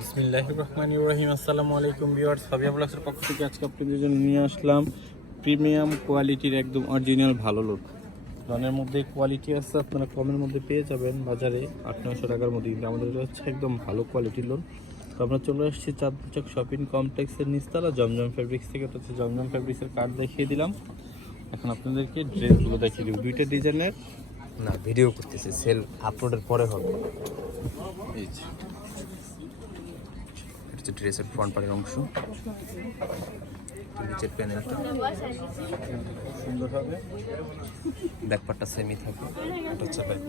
বিসমিল্লাহ রহমান ইব্রাহিম আসসালামু আলাইকুম ভিউয়ার্স ফাবিয়া ব্লগসের পক্ষ থেকে আজকে আপনাদের জন্য নিয়ে আসলাম প্রিমিয়াম কোয়ালিটির একদম অরিজিনাল ভালো লোক লনের মধ্যে কোয়ালিটি আছে আপনারা কমের মধ্যে পেয়ে যাবেন। বাজারে আট নশো টাকার মধ্যে কিন্তু আমাদের হচ্ছে একদম ভালো কোয়ালিটির লোন তো আমরা চলে আসছি চাঁদচক শপিং কমপ্লেক্সের নিচতলা জমজম ফেব্রিক্স থেকে। এটা হচ্ছে জমজম ফেব্রিক্সের কার্ড দেখিয়ে দিলাম। এখন আপনাদেরকে ড্রেসগুলো দেখিয়ে দিব। দুইটা ডিজাইনের। না ভিডিও করতেছি সেল আপলোডের পরে হবে। এই এটা হচ্ছে ড্রেসের ফ্রন্ট পার্টের অংশ। নিচের প্যানেলটা। সুন্দর হবে। ব্যাক সেমি থাকে এটা হচ্ছে ব্যাক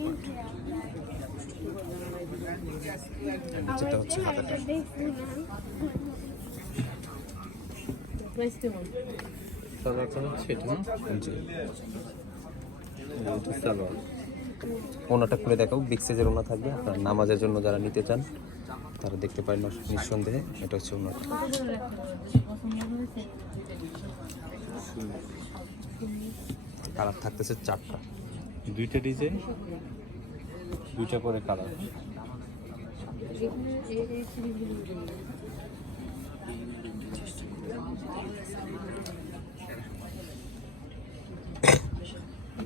ওনাটা খুলে দেখাও। বিগ সাইজের ওনা থাকবে। আপনার নামাজের জন্য যারা নিতে চান। তারা দেখতে পারেন নিঃসন্দেহে, এটা হচ্ছে উন্নত কালার থাকতেছে চারটা। দুইটা ডিজাইন, দুইটা করে কালার।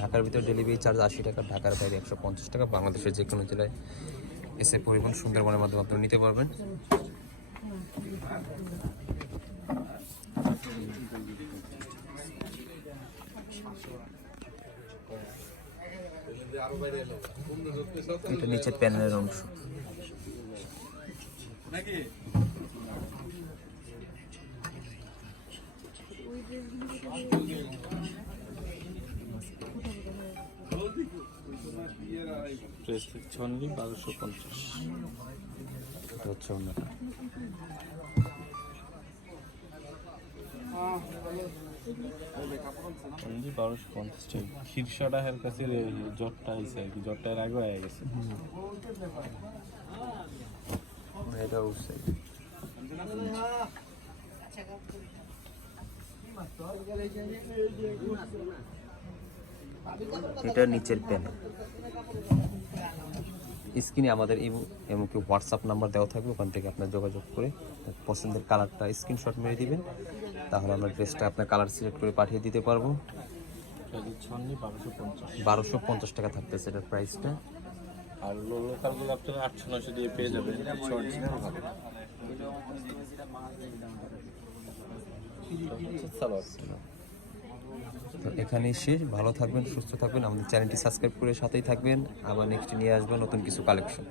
ঢাকার ভিতরে ডেলিভারি চার্জ আশি টাকা, ঢাকার বাইরে একশো পঞ্চাশ টাকা, বাংলাদেশের যে কোনো জেলায় এসে পরিবহন সুন্দরবনের মাধ্যমে আপনারা নিতে পারবেন। এটা নিচের প্যানেলের অংশ। প্রেস থাকছে বারোশো পঞ্চাশ এটা হচ্ছে বারোশো পঞ্চাশ টাকা শীর্ষটা হের কাছে জ্বরটা আইসে আর কি জ্বরটা এর আগে হয়ে গেছে এটা উঠছে এটা নিচের প্যানেল স্ক্রিনে আমাদের এমনকি হোয়াটসঅ্যাপ নাম্বার দেওয়া থাকবে ওখান থেকে আপনার যোগাযোগ করে পছন্দের কালারটা স্ক্রিনশট মেরে দিবেন। তাহলে আমরা ড্রেসটা আপনার কালার সিলেক্ট করে পাঠিয়ে দিতে পারব। বারোশো পঞ্চাশ। টাকা থাকতেছে এটার প্রাইসটা আর লোকালগুলো আপনারা আটশো নশো দিয়ে পেয়ে যাবেন সালোয়ার তো এখানেই শেষ। ভালো থাকবেন, সুস্থ থাকবেন। আমাদের চ্যানেলটি সাবস্ক্রাইব করে সাথেই থাকবেন। আবার নেক্সট নিয়ে আসবেন নতুন কিছু কালেকশন